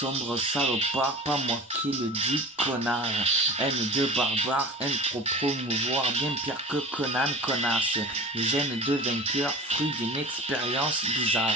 sombre salopard, pas moi qui le dis, connard. Haine de barbare, haine pour promouvoir, bien pire que Conan, connasse. Gêne de vainqueur, fruit d'une expérience bizarre.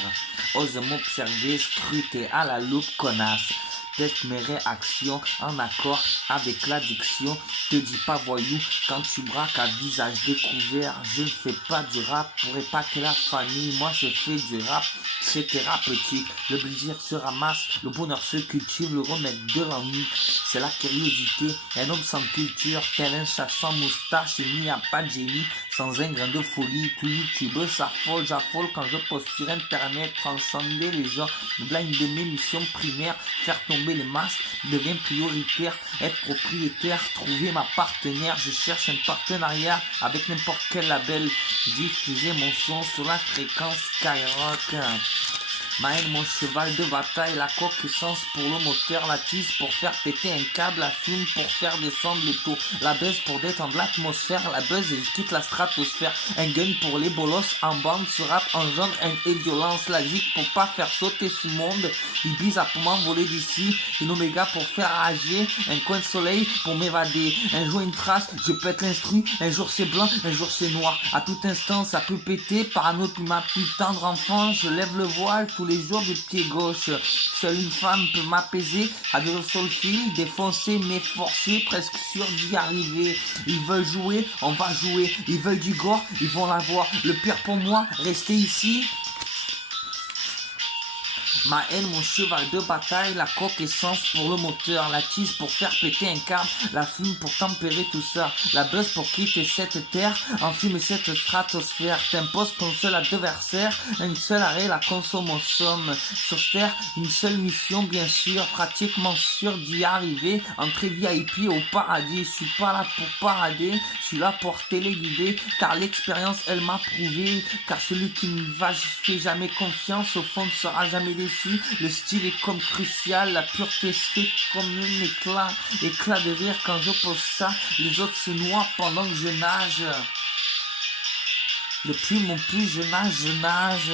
Ose m'observer, scruter à la loupe, connasse. Teste mes réactions en accord avec l'addiction. Te dis pas voyou quand tu braques à visage découvert. Je ne fais pas du rap pour épater la famille. Moi je fais du rap, c'est thérapeutique. Le plaisir se ramasse, le bonheur se cultive, le remède de l'ennui, c'est la curiosité. Un homme sans culture, tel un chat sans moustache. Il n'y a pas de génie sans un grain de folie. Tout YouTube s'affole, j'affole quand je poste sur internet. Transcender les gens, blind de mes missions primaires. Faire tomber les masques devient prioritaire. Être propriétaire, trouver ma partenaire. Je cherche un partenariat avec n'importe quel label. Diffuser mon son sur la fréquence Skyrock. Ma haine, mon cheval de bataille, la coque essence pour le moteur, la tise pour faire péter un câble, la fume pour faire descendre le taux, la buzz pour détendre l'atmosphère, la buzz et je quitte la stratosphère, un gun pour les bolos en bande, ce rap engendre haine et violence, la zik pour pas faire sauter ce monde, Ibiza pour m'envoler d'ici, une oméga pour faire rager, un coin de soleil pour m'évader, un jour une trace, je pète l'instru, un jour c'est blanc, un jour c'est noir, à tout instant ça peut péter, parano puis ma plus tendre enfant, je lève le voile, tous les jours du pied gauche. Seule une femme peut m'apaiser. Adieu sur le fil, défoncer, m'efforcer, presque sûr d'y arriver. Ils veulent jouer, on va jouer. Ils veulent du gore, ils vont l'avoir. Le pire pour moi, rester ici. Ma haine, mon cheval de bataille, la coque essence pour le moteur, la tise pour faire péter un câble, la fume pour tempérer tout ça, la buzz pour quitter cette terre, enfumer cette stratosphère, t'imposes ton seul adversaire, un seul arrêt, la consomme en somme, sur terre, une seule mission bien sûr, pratiquement sûr d'y arriver, entrée VIP au paradis, je suis pas là pour parader, je suis là pour téléguider, car l'expérience elle m'a prouvé, car celui qui ne va fait jamais confiance, au fond ne sera jamais déçu. Le style est comme crucial, la pureté c'est comme un éclat de rire quand je pose ça, les autres se noient pendant que je nage. Depuis mon plus jeune âge, je nage.